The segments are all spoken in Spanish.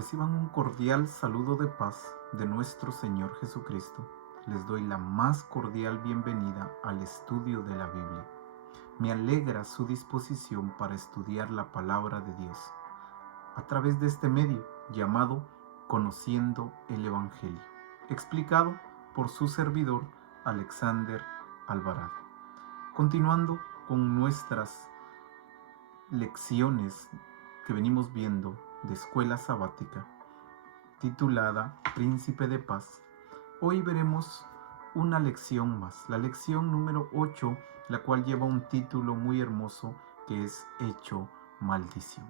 Reciban un cordial saludo de paz de nuestro Señor Jesucristo. Les doy la más cordial bienvenida al estudio de la Biblia. Me alegra su disposición para estudiar la palabra de Dios a través de este medio llamado Conociendo el Evangelio, explicado por su servidor Alexander Alvarado. Continuando con nuestras lecciones que venimos viendo de escuela sabática, titulada Príncipe de Paz, hoy veremos una lección más, la lección número 8, la cual lleva un título muy hermoso que es Hecho Maldición.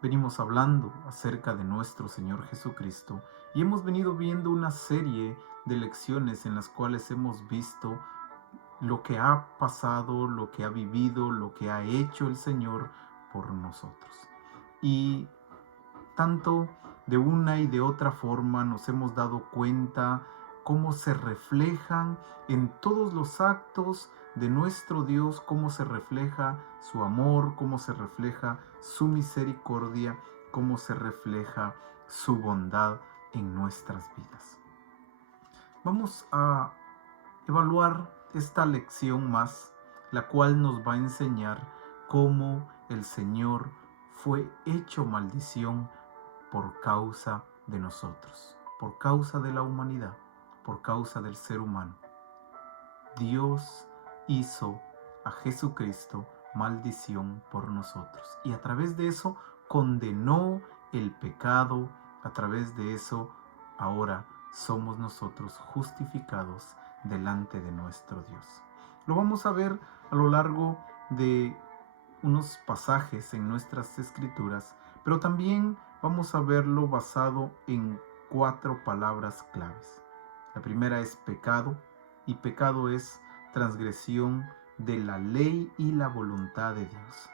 Venimos hablando acerca de nuestro Señor Jesucristo y hemos venido viendo una serie de lecciones en las cuales hemos visto lo que ha pasado, lo que ha vivido, lo que ha hecho el Señor por nosotros. Y tanto de una y de otra forma nos hemos dado cuenta cómo se reflejan en todos los actos de nuestro Dios, cómo se refleja su amor, cómo se refleja su misericordia, cómo se refleja su bondad en nuestras vidas. Vamos a evaluar esta lección más, la cual nos va a enseñar cómo el Señor fue hecho maldición por causa de nosotros, por causa de la humanidad, por causa del ser humano. Dios hizo a Jesucristo maldición por nosotros y a través de eso condenó el pecado. A través de eso ahora somos nosotros justificados delante de nuestro Dios. Lo vamos a ver a lo largo de unos pasajes en nuestras escrituras, pero también vamos a verlo basado en 4 palabras claves. La primera es pecado, y pecado es transgresión de la ley y la voluntad de Dios.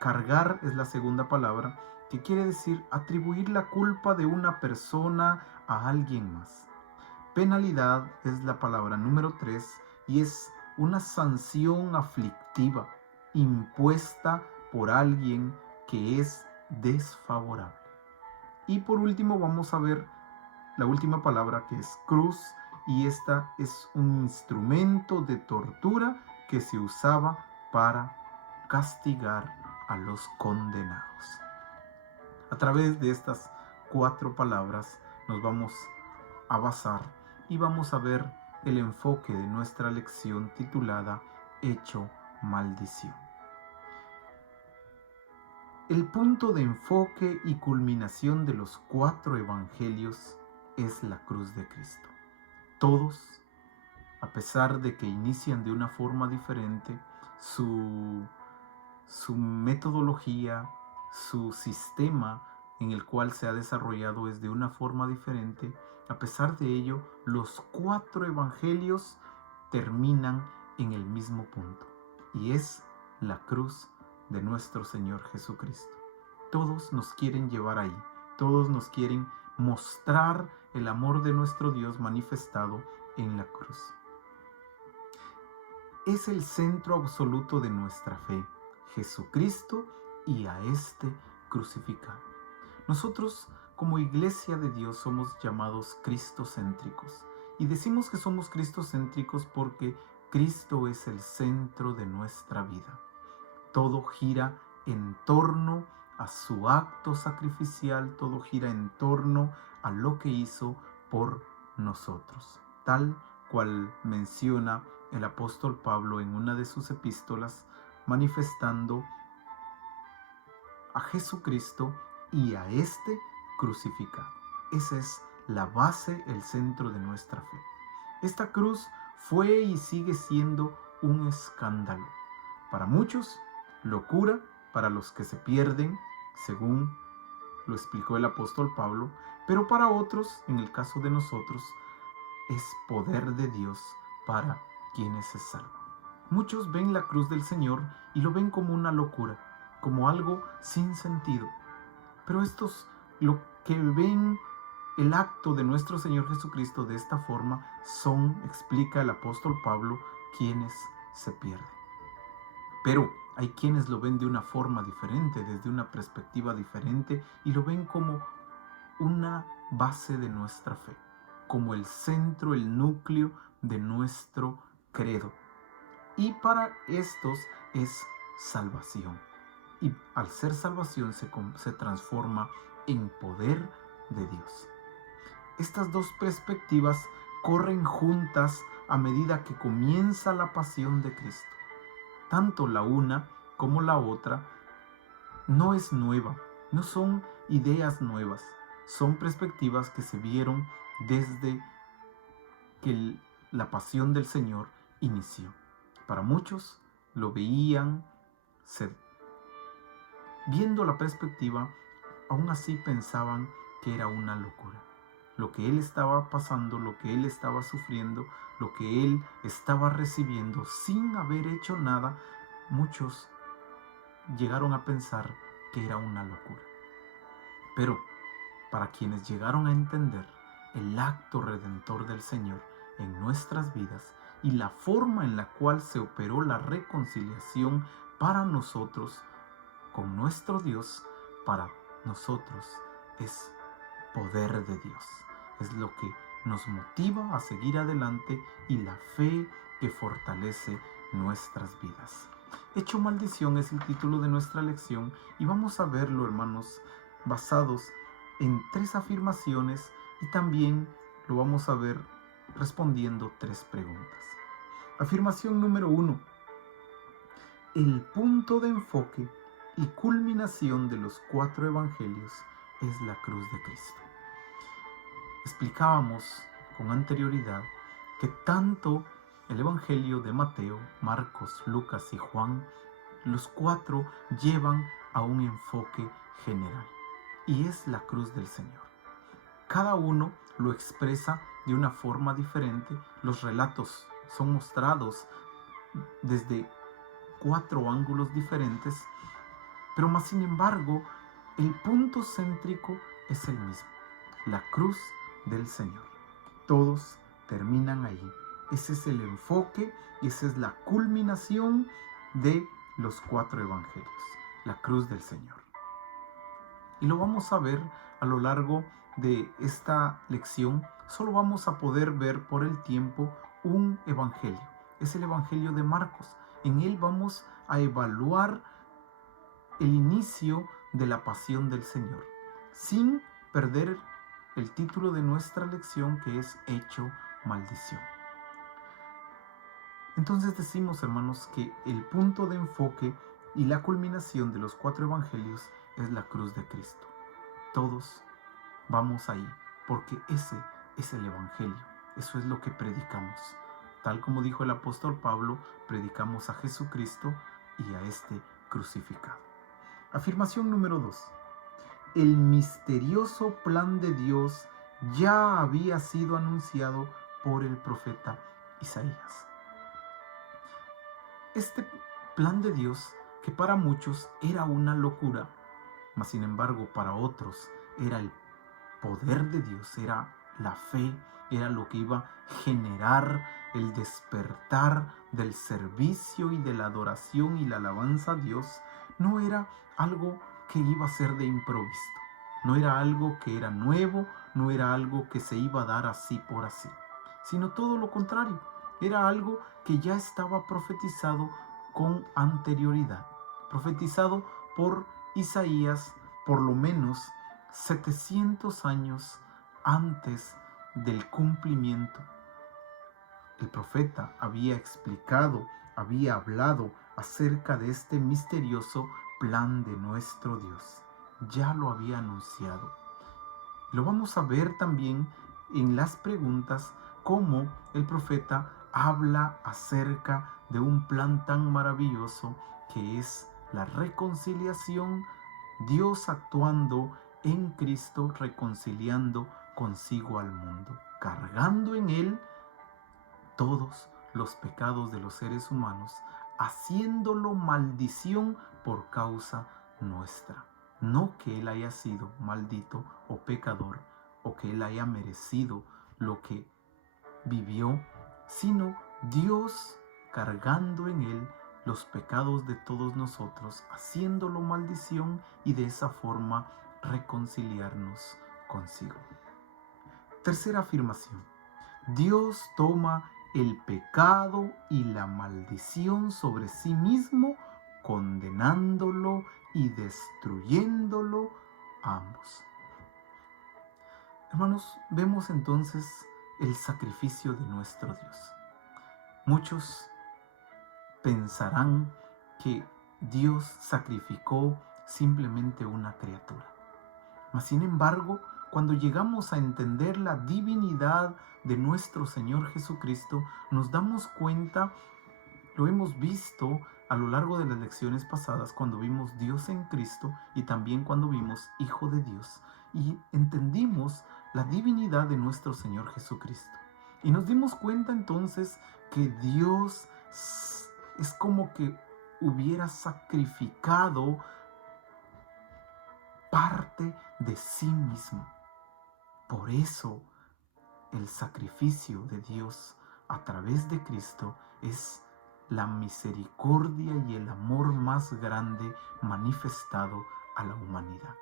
Cargar es la segunda palabra, que quiere decir atribuir la culpa de una persona a alguien más. Penalidad es la palabra número 3 y es una sanción aflictiva impuesta por alguien que es desfavorable. Y por último vamos a ver la última palabra, que es cruz, y esta es un instrumento de tortura que se usaba para castigar a los condenados. A través de estas 4 palabras nos vamos a basar y vamos a ver el enfoque de nuestra lección titulada Hecho Maldición. El punto de enfoque y culminación de los 4 evangelios es la cruz de Cristo. Todos, a pesar de que inician de una forma diferente, su metodología, su sistema en el cual se ha desarrollado es de una forma diferente. A pesar de ello, los 4 evangelios terminan en el mismo punto, y es la cruz de nuestro Señor Jesucristo. Todos nos quieren llevar ahí, todos nos quieren mostrar el amor de nuestro Dios manifestado en la cruz. Es el centro absoluto de nuestra fe, Jesucristo y a este crucificado. Nosotros, como Iglesia de Dios, somos llamados cristocéntricos. Y decimos que somos cristocéntricos porque Cristo es el centro de nuestra vida. Todo gira en torno a su acto sacrificial, todo gira en torno a lo que hizo por nosotros. Tal cual menciona el apóstol Pablo en una de sus epístolas, manifestando a Jesucristo y a este crucificado. Esa es la base, el centro de nuestra fe. Esta cruz fue y sigue siendo un escándalo. Para muchos, locura, para los que se pierden, según lo explicó el apóstol Pablo, pero para otros, en el caso de nosotros, es poder de Dios para quienes se salvan. Muchos ven la cruz del Señor y lo ven como una locura, como algo sin sentido. Pero estos, lo que ven el acto de nuestro Señor Jesucristo de esta forma, son, explica el apóstol Pablo, quienes se pierden. Pero hay quienes lo ven de una forma diferente, desde una perspectiva diferente, y lo ven como una base de nuestra fe, como el centro, el núcleo de nuestro credo. Y para estos es salvación. Y al ser salvación se transforma en poder de Dios. Estas dos perspectivas corren juntas a medida que comienza la pasión de Cristo. Tanto la una como la otra no es nueva, no son ideas nuevas, son perspectivas que se vieron desde que la pasión del Señor inició. Para muchos lo veían, viendo la perspectiva, aún así pensaban que era una locura. Lo que él estaba pasando, lo que él estaba sufriendo, lo que él estaba recibiendo sin haber hecho nada, muchos llegaron a pensar que era una locura. Pero para quienes llegaron a entender el acto redentor del Señor en nuestras vidas y la forma en la cual se operó la reconciliación para nosotros con nuestro Dios, para nosotros es poder de Dios. Es lo que nos motiva a seguir adelante y la fe que fortalece nuestras vidas. Hecho maldición es el título de nuestra lección y vamos a verlo, hermanos, basados en 3 afirmaciones y también lo vamos a ver respondiendo 3 preguntas. Afirmación número 1. El punto de enfoque y culminación de los 4 evangelios es la cruz de Cristo. Explicábamos con anterioridad que tanto el evangelio de Mateo, Marcos, Lucas y Juan, los 4 llevan a un enfoque general y es la cruz del Señor. Cada uno lo expresa de una forma diferente. Los relatos son mostrados desde 4 ángulos diferentes, pero más sin embargo, el punto céntrico es el mismo, la cruz del Señor. Todos terminan ahí. Ese es el enfoque, esa es la culminación de los 4 evangelios, la cruz del Señor. Y lo vamos a ver a lo largo de esta lección. Solo vamos a poder ver por el tiempo un evangelio. Es el evangelio de Marcos. En él vamos a evaluar el inicio de la pasión del Señor, sin perder el título de nuestra lección, que es Hecho maldición. Entonces decimos, hermanos, que el punto de enfoque y la culminación de los 4 evangelios es la cruz de Cristo. Todos vamos ahí, porque ese es el evangelio, eso es lo que predicamos. Tal como dijo el apóstol Pablo, predicamos a Jesucristo y a este crucificado. Afirmación número 2. El misterioso plan de Dios ya había sido anunciado por el profeta Isaías. Este plan de Dios, que para muchos era una locura, mas sin embargo para otros era el poder de Dios, era la fe, era lo que iba a generar el despertar del servicio y de la adoración y la alabanza a Dios, no era algo que iba a ser de improviso, no era algo que era nuevo, no era algo que se iba a dar así por así, sino todo lo contrario, era algo que ya estaba profetizado con anterioridad, profetizado por Isaías por lo menos 700 años antes del cumplimiento. El profeta había explicado, había hablado acerca de este misterioso plan de nuestro Dios. Ya lo había anunciado. Lo vamos a ver también en las preguntas, cómo el profeta habla acerca de un plan tan maravilloso que es la reconciliación, Dios actuando en Cristo, reconciliando consigo al mundo, cargando en él todos los pecados de los seres humanos, haciéndolo maldición por causa nuestra. No que él haya sido maldito o pecador, o que él haya merecido lo que vivió, sino Dios cargando en él los pecados de todos nosotros, haciéndolo maldición y de esa forma reconciliarnos consigo. Tercera afirmación. Dios toma el pecado y la maldición sobre sí mismo, condenándolo y destruyéndolo a ambos. Hermanos, vemos entonces el sacrificio de nuestro Dios. Muchos pensarán que Dios sacrificó simplemente una criatura. Mas, sin embargo, cuando llegamos a entender la divinidad de nuestro Señor Jesucristo, nos damos cuenta, lo hemos visto a lo largo de las lecciones pasadas, cuando vimos Dios en Cristo y también cuando vimos Hijo de Dios, y entendimos la divinidad de nuestro Señor Jesucristo. Y nos dimos cuenta entonces que Dios es como que hubiera sacrificado parte de sí mismo. Por eso el sacrificio de Dios a través de Cristo es la misericordia y el amor más grande manifestado a la humanidad,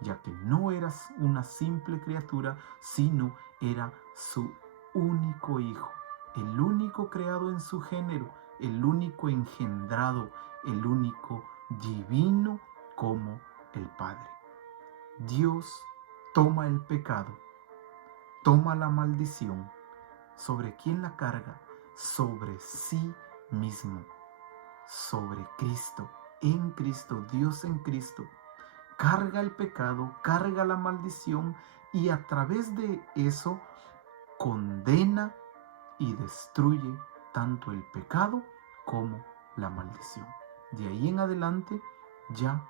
ya que no eras una simple criatura, sino era su único Hijo, el único creado en su género, el único engendrado, el único divino como el Padre. Dios toma el pecado, toma la maldición. ¿Sobre quién la carga? Sobre sí mismo, sobre Cristo, en Cristo, Dios en Cristo. Carga el pecado, carga la maldición y a través de eso condena y destruye tanto el pecado como la maldición. De ahí en adelante ya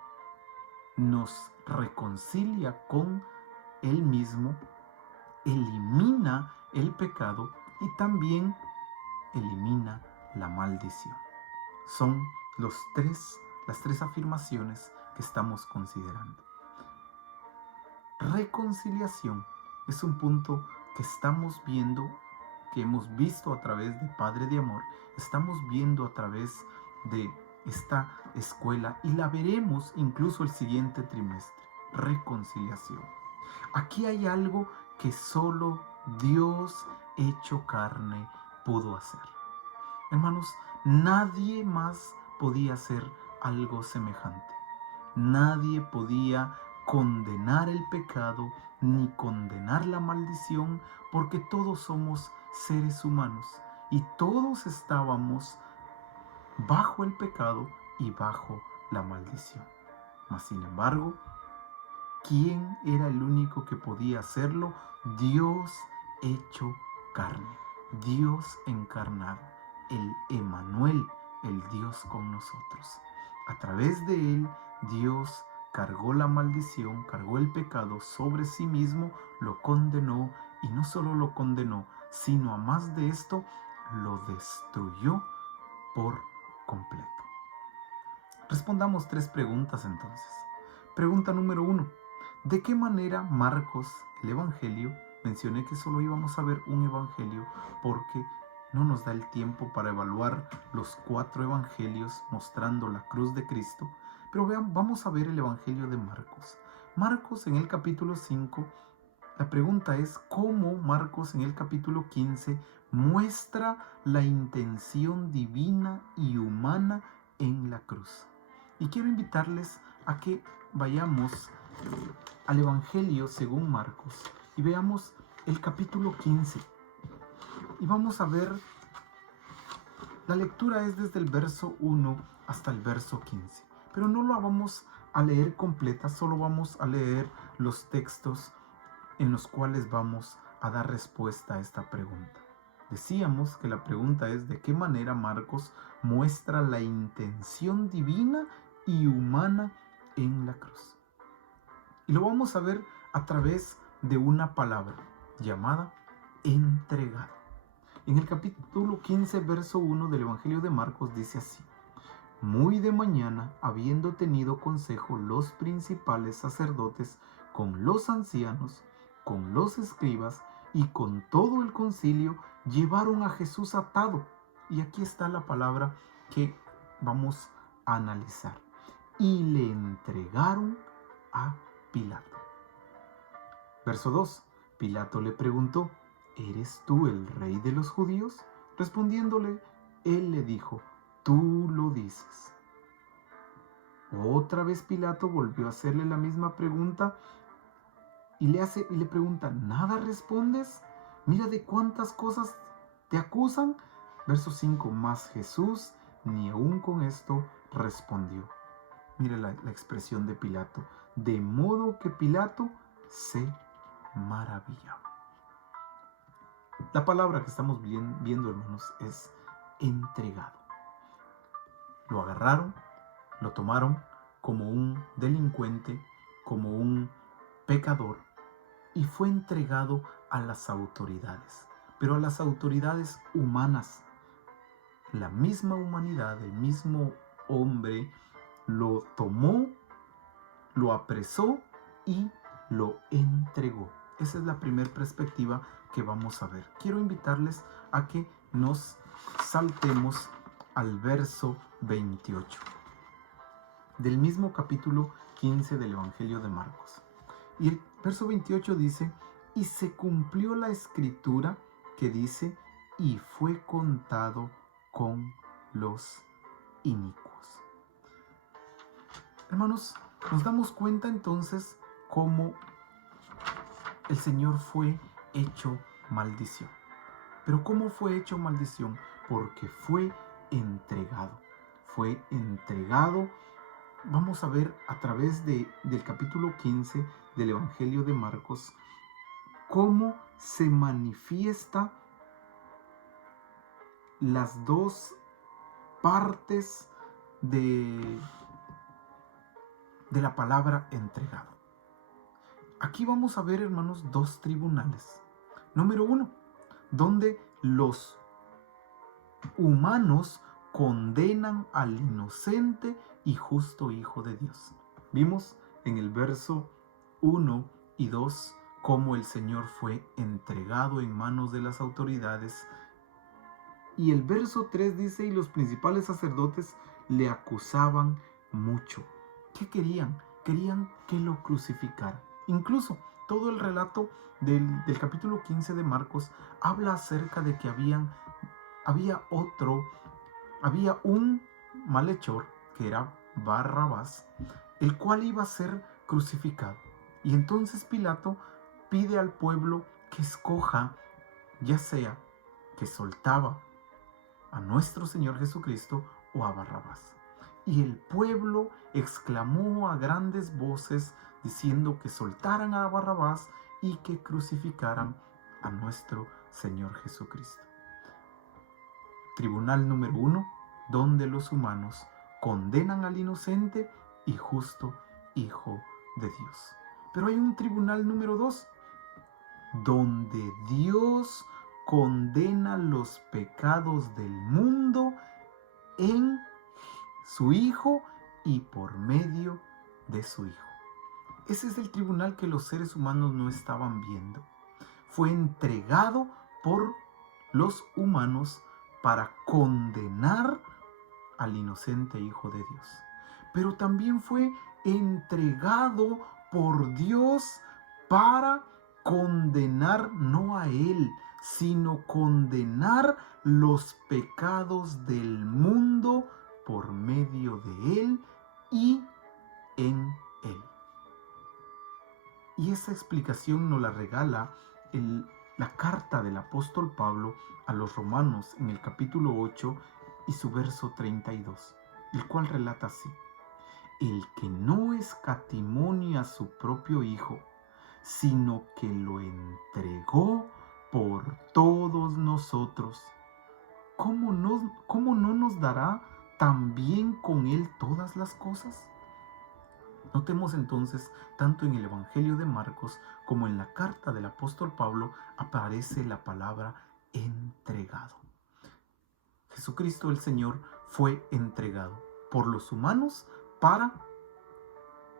nos reconcilia con Él mismo, elimina el pecado y también elimina la maldición. Son las tres afirmaciones que estamos considerando. Reconciliación es un punto que estamos viendo, que hemos visto a través de Padre de Amor, estamos viendo a través de esta escuela y la veremos incluso el siguiente trimestre. Reconciliación. Aquí hay algo que solo Dios hecho carne pudo hacer. Hermanos, nadie más podía hacer algo semejante. Nadie podía condenar el pecado ni condenar la maldición, porque todos somos seres humanos y todos estábamos bajo el pecado y bajo la maldición. Mas, sin embargo, ¿quién era el único que podía hacerlo? Dios hecho carne, Dios encarnado, el Emmanuel, el Dios con nosotros. A través de él, Dios cargó la maldición, cargó el pecado sobre sí mismo, lo condenó y no solo lo condenó, sino a más de esto, lo destruyó por completo. Respondamos 3 preguntas entonces. Pregunta número 1. ¿De qué manera Marcos, el Evangelio, mencioné que solo íbamos a ver un Evangelio porque no nos da el tiempo para evaluar los 4 Evangelios mostrando la cruz de Cristo, pero vamos a ver el Evangelio de Marcos. Marcos en el capítulo 5, la pregunta es cómo Marcos en el capítulo 15 muestra la intención divina y humana en la cruz. Y quiero invitarles a que vayamos al Evangelio según Marcos y veamos el capítulo 15. Y vamos a ver, la lectura es desde el verso 1 hasta el verso 15. Pero no la vamos a leer completa, solo vamos a leer los textos en los cuales vamos a dar respuesta a esta pregunta. Decíamos que la pregunta es de qué manera Marcos muestra la intención divina y humana en la cruz. Y lo vamos a ver a través de una palabra llamada entregado. En el capítulo 15, verso 1 del Evangelio de Marcos dice así: Muy de mañana, habiendo tenido consejo los principales sacerdotes con los ancianos, con los escribas y con todo el concilio, llevaron a Jesús atado. Y aquí está la palabra que vamos a analizar. Y le entregaron a Pilato. Verso 2. Pilato le preguntó: ¿eres tú el rey de los judíos? Respondiéndole, él le dijo: tú lo dices. Otra vez Pilato volvió a hacerle la misma pregunta y le pregunta: ¿nada respondes? Mira de cuántas cosas te acusan. Verso 5. Mas Jesús ni aun con esto respondió. Mira la expresión de Pilato. De modo que Pilato se maravillaba. La palabra que estamos viendo, hermanos, es entregado. Lo agarraron, lo tomaron como un delincuente, como un pecador, y fue entregado a las autoridades, pero a las autoridades humanas. La misma humanidad, el mismo hombre, lo tomó, lo apresó y lo entregó. Esa es la primera perspectiva que vamos a ver. Quiero invitarles a que nos saltemos al verso 28 del mismo capítulo 15 del Evangelio de Marcos. Y el verso 28 dice: y se cumplió la escritura que dice: y fue contado con los inicuos. Hermanos, nos damos cuenta entonces cómo el Señor fue hecho maldición. Pero ¿cómo fue hecho maldición? Porque fue entregado. Fue entregado. Vamos a ver a través del capítulo 15 del Evangelio de Marcos cómo se manifiesta las dos partes de la palabra entregado. Aquí vamos a ver, hermanos, dos tribunales. Número 1, donde los humanos condenan al inocente y justo Hijo de Dios. Vimos en el verso 1 y 2 cómo el Señor fue entregado en manos de las autoridades. Y el verso 3 dice: y los principales sacerdotes le acusaban mucho. ¿Qué querían? Querían que lo crucificaran. Incluso todo el relato del capítulo 15 de Marcos habla acerca de que había un malhechor, que era Barrabás, el cual iba a ser crucificado. Y entonces Pilato pide al pueblo que escoja, ya sea que soltaba a nuestro Señor Jesucristo o a Barrabás. Y el pueblo exclamó a grandes voces diciendo que soltaran a Barrabás y que crucificaran a nuestro Señor Jesucristo. Tribunal número 1, donde los humanos condenan al inocente y justo Hijo de Dios. Pero hay un tribunal número 2, donde Dios condena los pecados del mundo en su Hijo y por medio de su Hijo. Ese es el tribunal que los seres humanos no estaban viendo. Fue entregado por los humanos para condenar al inocente Hijo de Dios. Pero también fue entregado por Dios para condenar no a Él, sino condenar los pecados del mundo por medio de Él y en Él. Y esa explicación nos la regala la carta del apóstol Pablo a los romanos en el capítulo 8 y su verso 32, el cual relata así: el que no escatimó ni a su propio Hijo, sino que lo entregó por todos nosotros, ¿cómo no nos dará también con Él todas las cosas? Notemos entonces, tanto en el Evangelio de Marcos como en la carta del apóstol Pablo aparece la palabra entregado. Jesucristo el Señor fue entregado por los humanos para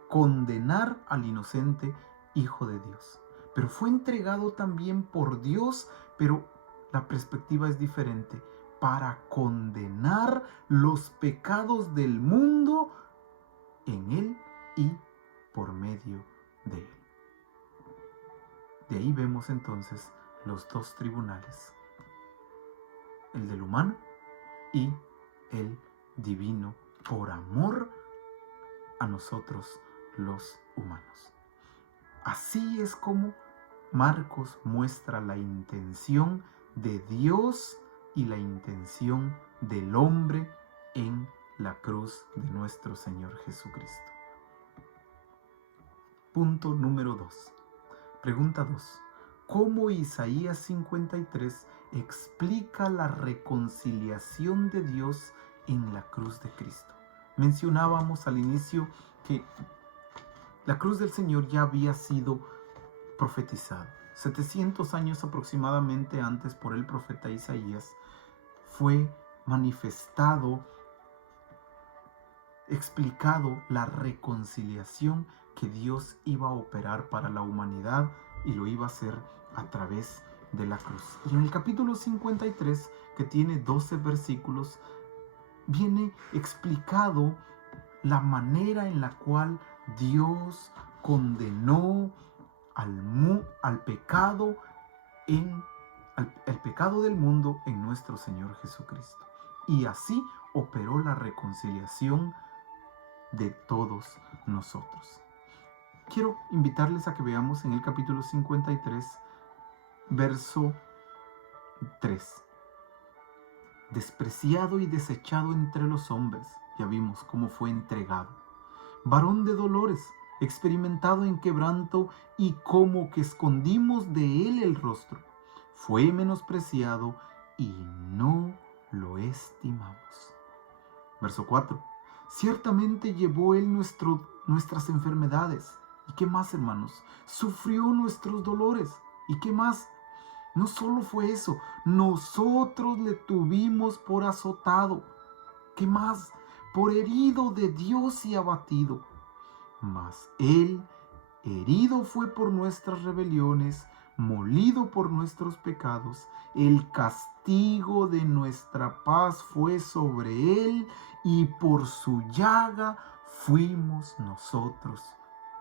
condenar al inocente Hijo de Dios. Pero fue entregado también por Dios, pero la perspectiva es diferente, para condenar los pecados del mundo en Él y por medio de Él. De ahí vemos entonces los dos tribunales, el del humano y el divino, por amor a nosotros los humanos. Así es como Marcos muestra la intención de Dios y la intención del hombre en la cruz de nuestro Señor Jesucristo. Punto número 2. Pregunta 2. ¿Cómo Isaías 53 explica la reconciliación de Dios en la cruz de Cristo? Mencionábamos al inicio que la cruz del Señor ya había sido profetizada. 700 años aproximadamente antes por el profeta Isaías fue manifestado, explicado la reconciliación que Dios iba a operar para la humanidad y lo iba a hacer a través de la cruz. Y en el capítulo 53, que tiene 12 versículos, viene explicado la manera en la cual Dios condenó al pecado el pecado del mundo en nuestro Señor Jesucristo. Y así operó la reconciliación de todos nosotros. Quiero invitarles a que veamos en el capítulo 53, verso 3. Despreciado y desechado entre los hombres, ya vimos cómo fue entregado. Varón de dolores, experimentado en quebranto, y como que escondimos de él el rostro. Fue menospreciado y no lo estimamos. Verso 4. Ciertamente llevó él nuestras enfermedades. ¿Y qué más, hermanos? Sufrió nuestros dolores. ¿Y qué más? No solo fue eso, nosotros le tuvimos por azotado. ¿Qué más? Por herido de Dios y abatido. Mas él herido fue por nuestras rebeliones, molido por nuestros pecados. El castigo de nuestra paz fue sobre él, y por su llaga fuimos nosotros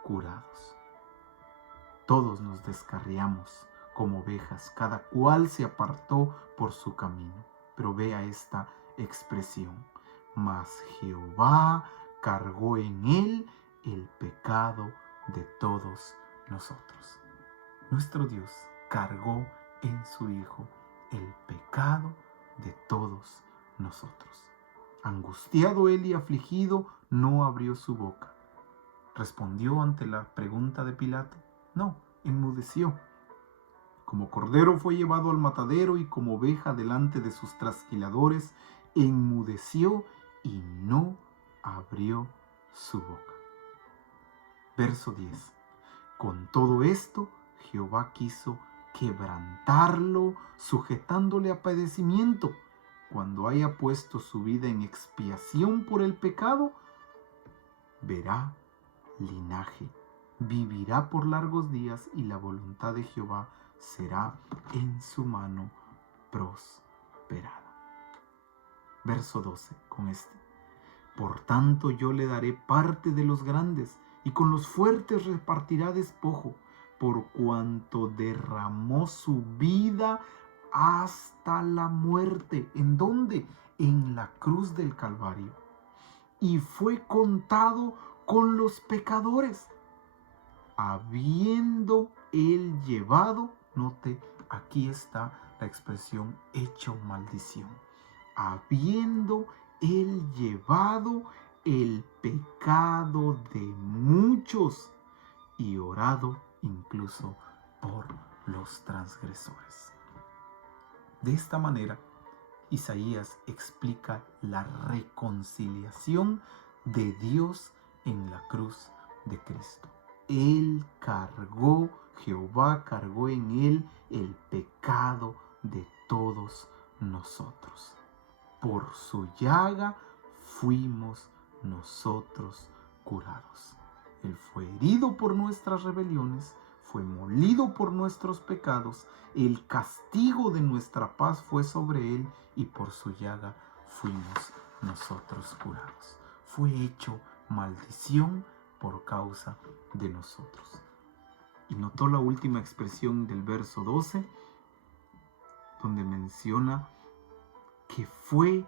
curados. Todos nos descarriamos como ovejas, cada cual se apartó por su camino. Pero vea esta expresión: mas Jehová cargó en él el pecado de todos nosotros. Nuestro Dios cargó en su Hijo el pecado de todos nosotros. Angustiado él y afligido, no abrió su boca. ¿Respondió ante la pregunta de Pilato? No, enmudeció. Como cordero fue llevado al matadero, y como oveja delante de sus trasquiladores, enmudeció y no abrió su boca. Verso 10. Con todo esto, Jehová quiso quebrantarlo, sujetándole a padecimiento. Cuando haya puesto su vida en expiación por el pecado, verá linaje, vivirá por largos días, y la voluntad de Jehová será en su mano prosperada. Verso 12, con este. Por tanto yo le daré parte de los grandes, y con los fuertes repartirá despojo, por cuanto derramó su vida hasta la muerte. ¿En dónde? En la cruz del Calvario. Y fue contado con los pecadores, habiendo él llevado, note, aquí está la expresión hecho maldición, habiendo él llevado el pecado de muchos y orado incluso por los transgresores. De esta manera, Isaías explica la reconciliación de Dios en la cruz de Cristo. Él cargó, Jehová cargó en él el pecado de todos nosotros. Por su llaga fuimos nosotros curados. Él fue herido por nuestras rebeliones, fue molido por nuestros pecados, el castigo de nuestra paz fue sobre él, y por su llaga fuimos nosotros curados. Fue hecho maldición por causa de nosotros. Y notó la última expresión del verso 12, donde menciona que fue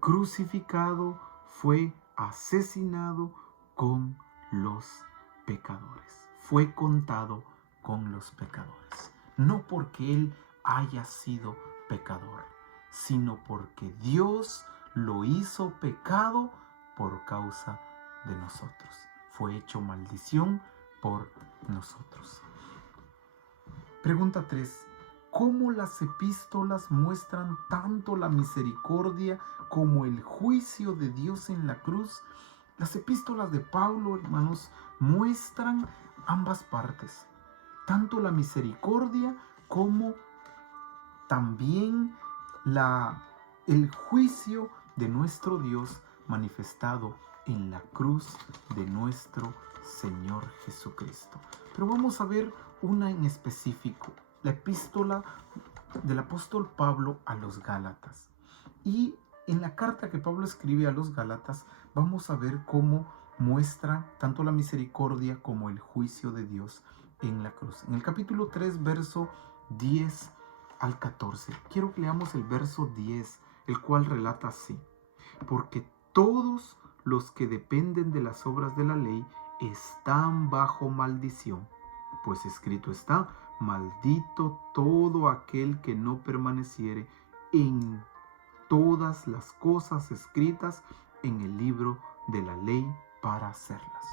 crucificado, fue asesinado con los pecadores. Fue contado con los pecadores. No porque él haya sido pecador, sino porque Dios lo hizo pecado por causa de nosotros. Fue hecho maldición por nosotros. Pregunta 3. ¿Cómo las epístolas muestran tanto la misericordia como el juicio de Dios en la cruz? Las epístolas de Pablo, hermanos, muestran ambas partes, tanto la misericordia como también el juicio de nuestro Dios manifestado en la cruz de nuestro Señor Jesucristo. Pero vamos a ver una en específico, la epístola del apóstol Pablo a los Gálatas. Y en la carta que Pablo escribe a los Gálatas, vamos a ver cómo muestra tanto la misericordia como el juicio de Dios en la cruz. En el capítulo 3, verso 10 al 14. Quiero que leamos el verso 10, el cual relata así: porque todos los que dependen de las obras de la ley están bajo maldición, pues escrito está: maldito todo aquel que no permaneciere en todas las cosas escritas en el libro de la ley para hacerlas.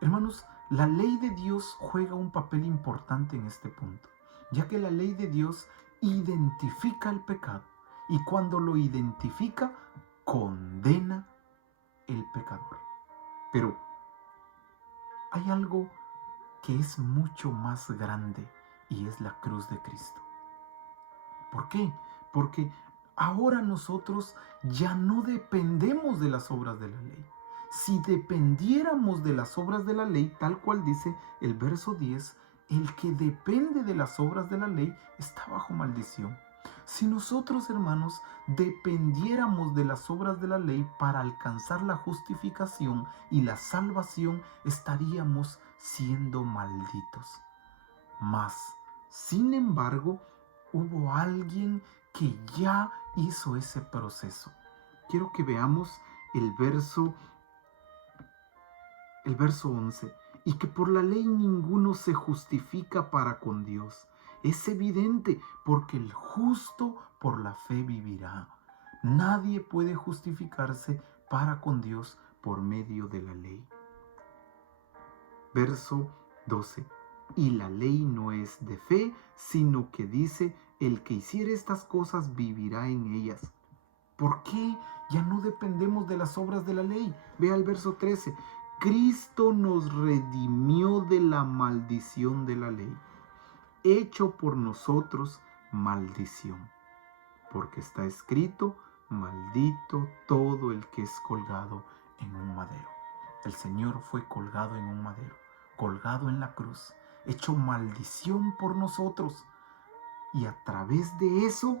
Hermanos, la ley de Dios juega un papel importante en este punto, ya que la ley de Dios identifica el pecado y cuando lo identifica, condena el pecador. Pero hay algo que es mucho más grande y es la cruz de Cristo. ¿Por qué? Porque ahora nosotros ya no dependemos de las obras de la ley. Si dependiéramos de las obras de la ley, tal cual dice el verso 10, el que depende de las obras de la ley está bajo maldición. Si nosotros, hermanos, dependiéramos de las obras de la ley para alcanzar la justificación y la salvación, estaríamos siendo malditos. Mas, sin embargo, hubo alguien que ya hizo ese proceso. Quiero que veamos el verso 11. Y que por la ley ninguno se justifica para con Dios. Es evidente, porque el justo por la fe vivirá. Nadie puede justificarse para con Dios por medio de la ley. Verso 12. Y la ley no es de fe, sino que dice: el que hiciere estas cosas vivirá en ellas. ¿Por qué ya no dependemos de las obras de la ley? Vea el verso 13. Cristo nos redimió de la maldición de la ley, hecho por nosotros maldición, porque está escrito: maldito todo el que es colgado en un madero. El Señor fue colgado en un madero, colgado en la cruz, hecho maldición por nosotros, y a través de eso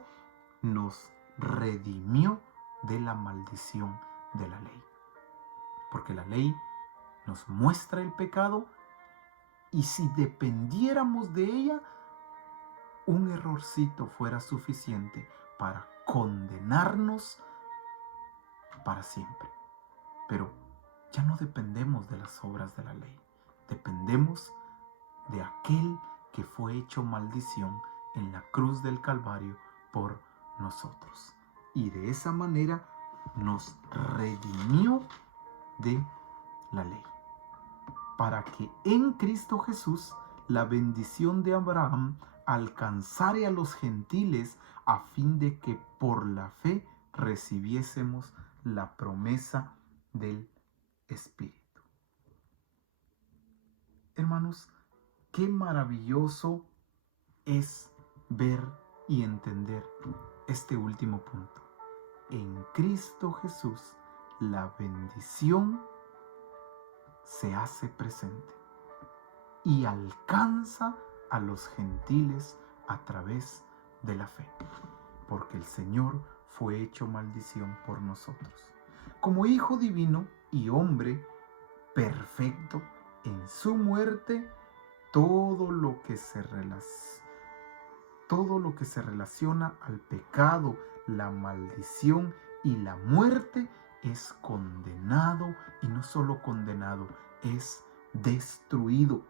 nos redimió de la maldición de la ley. Porque la ley nos muestra el pecado y si dependiéramos de ella, un errorcito fuera suficiente para condenarnos para siempre. Pero ya no dependemos de las obras de la ley, dependemos de aquel que fue hecho maldición en la cruz del Calvario por nosotros. Y de esa manera nos redimió de la ley, para que en Cristo Jesús la bendición de Abraham alcanzare a los gentiles, a fin de que por la fe recibiésemos la promesa del Espíritu. Hermanos, qué maravilloso es ver y entender este último punto. En Cristo Jesús la bendición se hace presente y alcanza a los gentiles a través de la fe. porque el Señor fue hecho maldición por nosotros. Como Hijo divino y hombre perfecto, en su muerte, todo lo que se relaciona al pecado, la maldición y la muerte es condenado, y no solo condenado, es destruido.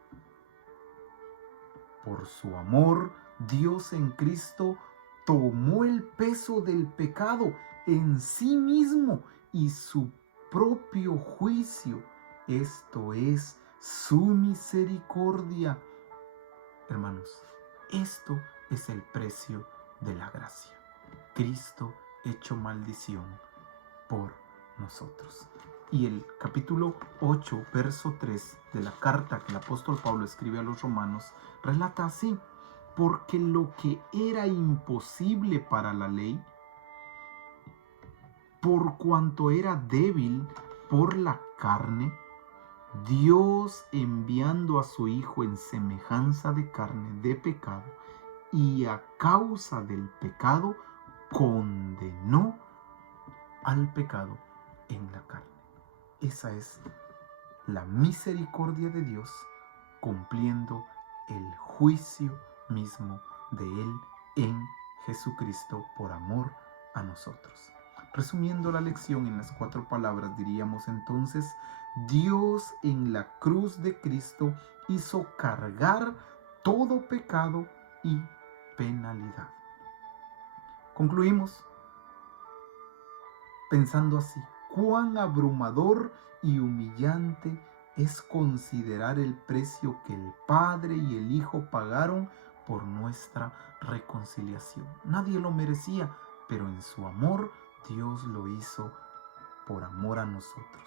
Por su amor, Dios en Cristo tomó el peso del pecado en sí mismo y su propio juicio. Esto es su misericordia. Hermanos, esto es el precio de la gracia. Cristo hecho maldición por nosotros. Y el capítulo 8, verso 3 de la carta que el apóstol Pablo escribe a los romanos relata así: porque lo que era imposible para la ley, por cuanto era débil por la carne, Dios, enviando a su Hijo en semejanza de carne de pecado, y a causa del pecado, condenó al pecado en la carne. Esa es la misericordia de Dios cumpliendo el juicio mismo de Él en Jesucristo por amor a nosotros. Resumiendo la lección en las 4 palabras, diríamos entonces: Dios en la cruz de Cristo hizo cargar todo pecado y penalidad. Concluimos pensando así: cuán abrumador y humillante es considerar el precio que el Padre y el Hijo pagaron por nuestra reconciliación. Nadie lo merecía, pero en su amor Dios lo hizo por amor a nosotros.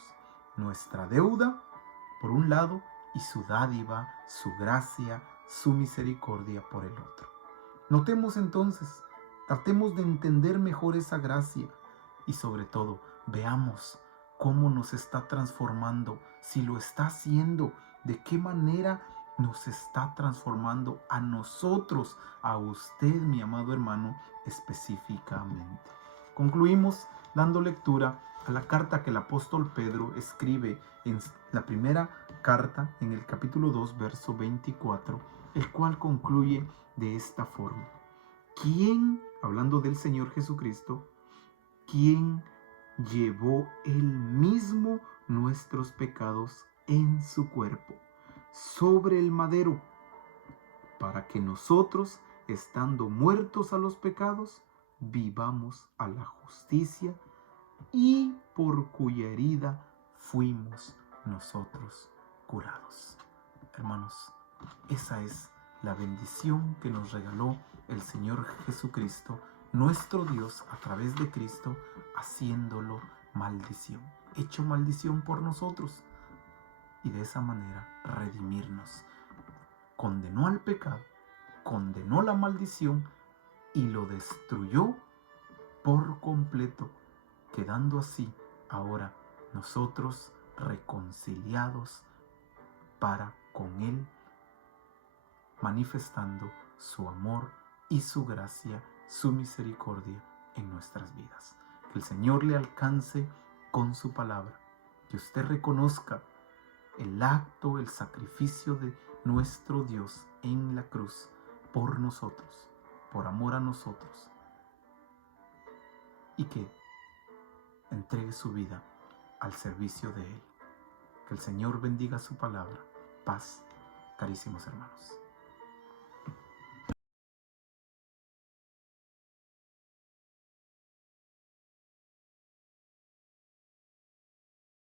Nuestra deuda, por un lado, y su dádiva, su gracia, su misericordia por el otro. Notemos entonces, tratemos de entender mejor esa gracia y sobre todo veamos cómo nos está transformando, si lo está haciendo, de qué manera nos está transformando a nosotros, a usted, mi amado hermano, específicamente. Concluimos dando lectura a la carta que el apóstol Pedro escribe en la primera carta, en el capítulo 2, verso 24, el cual concluye de esta forma: ¿quién, hablando del Señor Jesucristo, quién llevó él mismo nuestros pecados en su cuerpo sobre el madero, para que nosotros, estando muertos a los pecados, vivamos a la justicia, y por cuya herida fuimos nosotros curados? Hermanos, esa es la bendición que nos regaló el Señor Jesucristo, nuestro Dios, a través de Cristo, haciéndolo maldición, hecho maldición por nosotros, y de esa manera redimirnos. Condenó al pecado, condenó la maldición y lo destruyó por completo, quedando así ahora nosotros reconciliados para con Él, manifestando su amor y su gracia, su misericordia en nuestras vidas. Que el Señor le alcance con su palabra, que usted reconozca el acto, el sacrificio de nuestro Dios en la cruz por nosotros, por amor a nosotros, y que entregue su vida al servicio de Él. Que el Señor bendiga su palabra. Paz, carísimos hermanos.